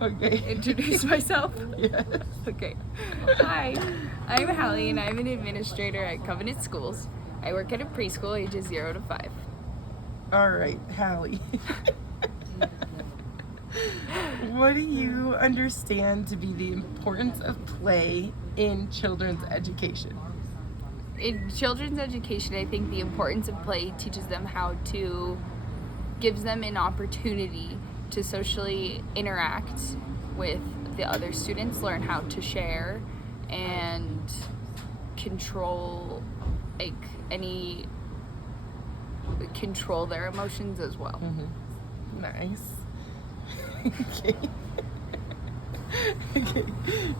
Okay. Introduce myself? Yes. Okay. Hi, I'm Hallie, and I'm an administrator at Covenant Schools. I work at a preschool ages 0 to 5. All right, Hallie. What do you understand to be the importance of play in children's education? In children's education, I think the importance of play teaches them gives them an opportunity to socially interact with the other students, learn how to share, and control control their emotions as well. Mm-hmm. Nice. Okay. Okay.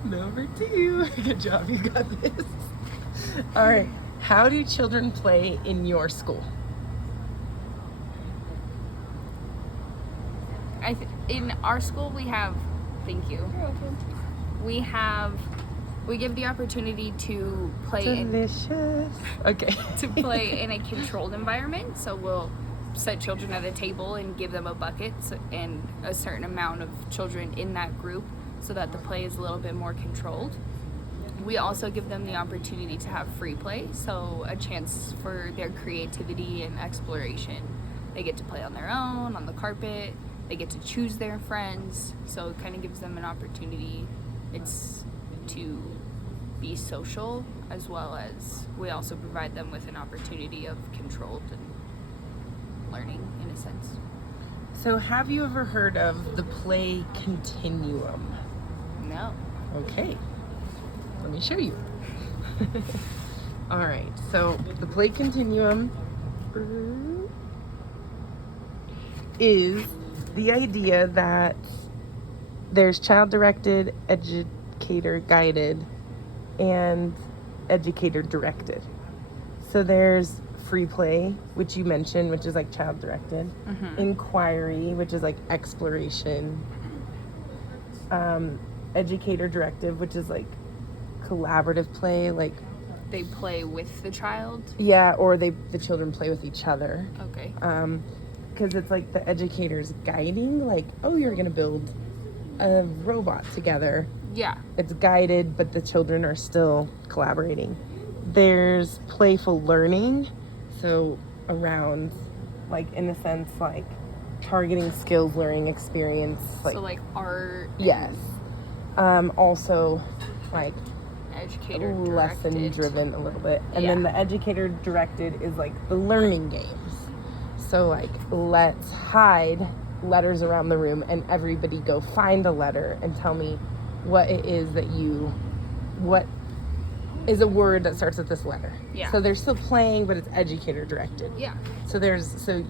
Number 2. Good job, you got this. All right. How do children play in your school? In our school, we have. Thank you. You're welcome. We give the opportunity to play Delicious. Okay. to play in a controlled environment. So we'll set children at a table and give them a bucket and a certain amount of children in that group so that the play is a little bit more controlled. We also give them the opportunity to have free play, so a chance for their creativity and exploration. They get to play on their own, on the carpet. They get to choose their friends, so it kind of gives them an opportunity. It's to be social, as well as we also provide them with an opportunity of controlled and learning, in a sense. So, have you ever heard of the play continuum? No. Okay. Let me show you. All right. So, the play continuum is the idea that there's child-directed, educator-guided, and educator-directed. So there's free play, which you mentioned, which is like child-directed. Inquiry, which is like exploration. Educator-directed, which is like collaborative play, like They play with the child? yeah, or the children play with each other. Okay. Because it's like the educator's guiding, like, oh, you're gonna build a robot together. Yeah. It's guided, but the children are still collaborating. There's playful learning, so around, like, in a sense, like targeting skills, learning experience, like, So like art. yes. Also, like Educator lesson directed. driven a little bit, and then the educator directed is like the learning games. So like, let's hide letters around the room and everybody go find a letter and tell me what it is what is a word that starts with this letter. Yeah. So they're still playing, but it's educator directed. Yeah. So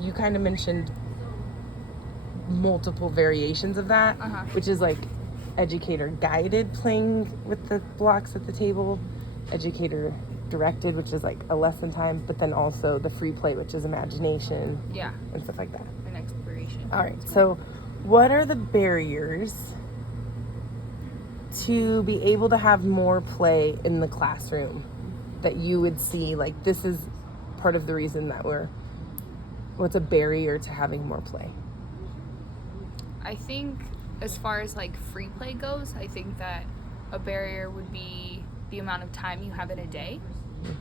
you kind of mentioned multiple variations of that, which is like educator guided, playing with the blocks at the table, educator directed, which is like a lesson time, but then also the free play, which is imagination, Yeah. and stuff like that. An exploration. All right, so what are the barriers to be able to have more play in the classroom that you would see, like, this is part of the reason that what's a barrier to having more play? I think as far as like free play goes, I think that a barrier would be the amount of time you have in a day.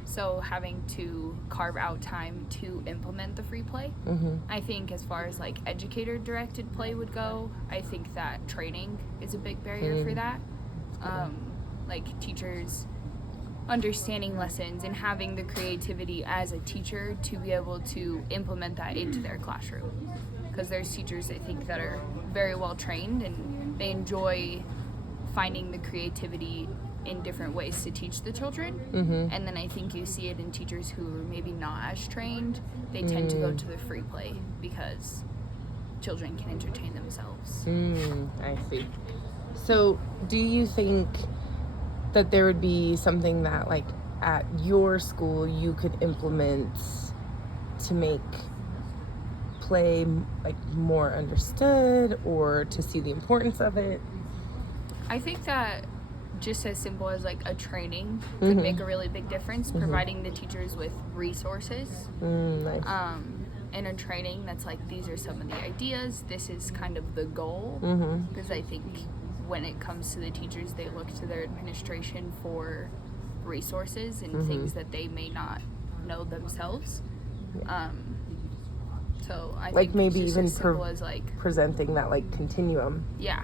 So having to carve out time to implement the free play. I think as far as like educator directed play would go, I think that training is a big barrier for that. Like teachers understanding lessons and having the creativity as a teacher to be able to implement that into their classroom. Because there's teachers, I think, that are very well trained and they enjoy finding the creativity in different ways to teach the children. And then I think you see it in teachers who are maybe not as trained. They tend to go to the free play because children can entertain themselves. I see. So do you think that there would be something that, like, at your school you could implement to make play like more understood, or to see the importance of it? I think that just as simple as like a training could make a really big difference, providing the teachers with resources. Nice. in a training that's like, these are some of the ideas, this is kind of the goal. Mm-hmm. Because I think when it comes to the teachers, they look to their administration for resources and things that they may not know themselves. So I Like think maybe it's just even as simple as like, presenting that like continuum yeah,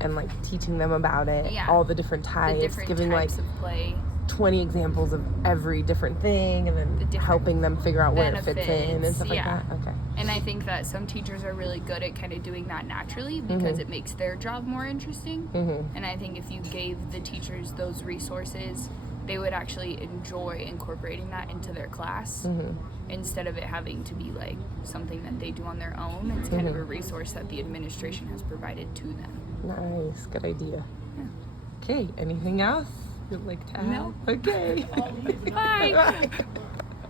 and like teaching them about it, Yeah. all the different the types, different giving types like of play. 20 examples of every different thing, and The then different helping them figure out where it fits in and benefits, stuff like yeah. that. Okay. And I think that some teachers are really good at kind of doing that naturally because it makes their job more interesting. Mm-hmm. And I think if you gave the teachers those resources, they would actually enjoy incorporating that into their class instead of it having to be like something that they do on their own. It's kind of a resource that the administration has provided to them. Nice. Good idea. Yeah. Okay. Anything else you'd like to add? No. Okay. Bye.